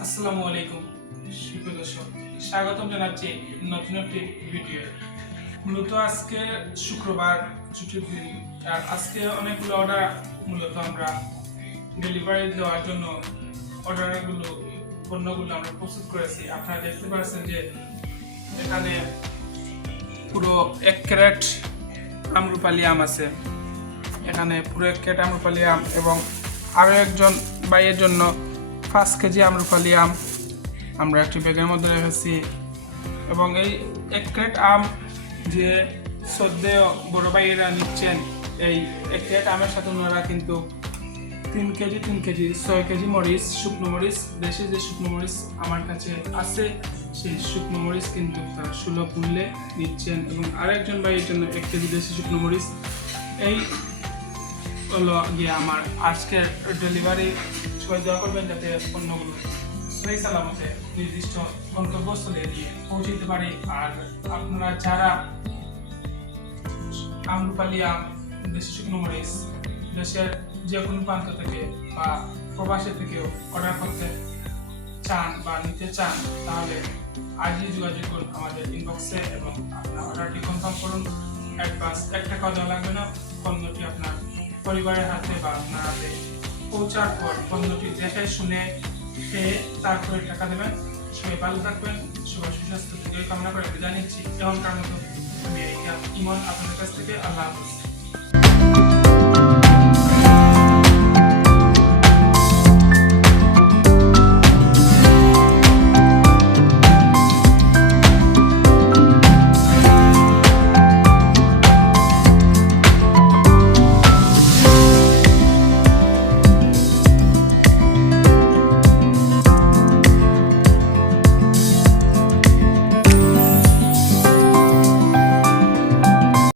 আসসালামু আলাইকুম সুপ্রিয় দর্শক, স্বাগতম জানাচ্ছি নতুন একটি ভিডিও। মূলত আজকে শুক্রবার, ছুটির দিন। আর আজকে অনেকগুলো অর্ডার মূলত আমরা ডেলিভারি দেওয়ার জন্য পণ্যগুলো আমরা প্রস্তুত করেছি। আপনারা দেখতে পাচ্ছেন যে এখানে পুরো 1 ক্যারেট আম্রপালি আম আছে। এখানে পুরো 1 ক্যারেট আম্রপালি আম এবং আরও একজন ভাইয়ের জন্য 5 কেজি আম্রপালি আম আমরা একটি ব্যাগের মধ্যে রেখেছি। এবং এই 1 ক্যারেট আম যে শ্রদ্ধেয় বড় ভাইয়েরা নিচ্ছেন, এই 1 ক্যারেট আমের সাথে ওনারা কিন্তু 3 কেজি 6 কেজি মরিচ, শুকনো মরিচ, দেশি যে শুকনো মরিচ আমার কাছে আছে, সেই শুকনো মরিচ কিন্তু তারা সুলভ মূল্যে নিচ্ছেন। এবং আরেকজন ভাইয়ের জন্য 1 কেজি দেশি শুকনো মরিচ। এই হলো গিয়ে আমার আজকের ডেলিভারি। সবাই দোয়া করবেন যাতে পণ্যগুলো সহি সালামতে নির্দিষ্ট গন্তব্যস্থলে গিয়ে পৌঁছে দিতে পারে। আর আপনারা যারা আম্রপালি আম, দেশি শুকনো মরিচ দেশের যে কোনো প্রান্ত থেকে বা প্রবাসী থেকেও অর্ডার করতে চান বা নিতে চান, তাহলে আজই যোগাযোগ করুন আমাদের ইনবক্সে এবং আপনার অর্ডারটি কনফার্ম করুন। অ্যাডভান্স 1 টাকাও দেওয়া লাগবে না। পণ্যটি আপনার পরিবারের হাতে বা আপনার হাতে পৌঁছার পর পণ্যটি দেখে শুনে খেয়ে তারপরে টাকা দেবেন। সবাই ভালো থাকবেন, সবার সুস্বাস্থ্য কামনা করে বিদায় নিচ্ছি। এখনকার মতো আমি ইমন আপনাদের কাছ থেকে। আল্লাহ হাফেজ।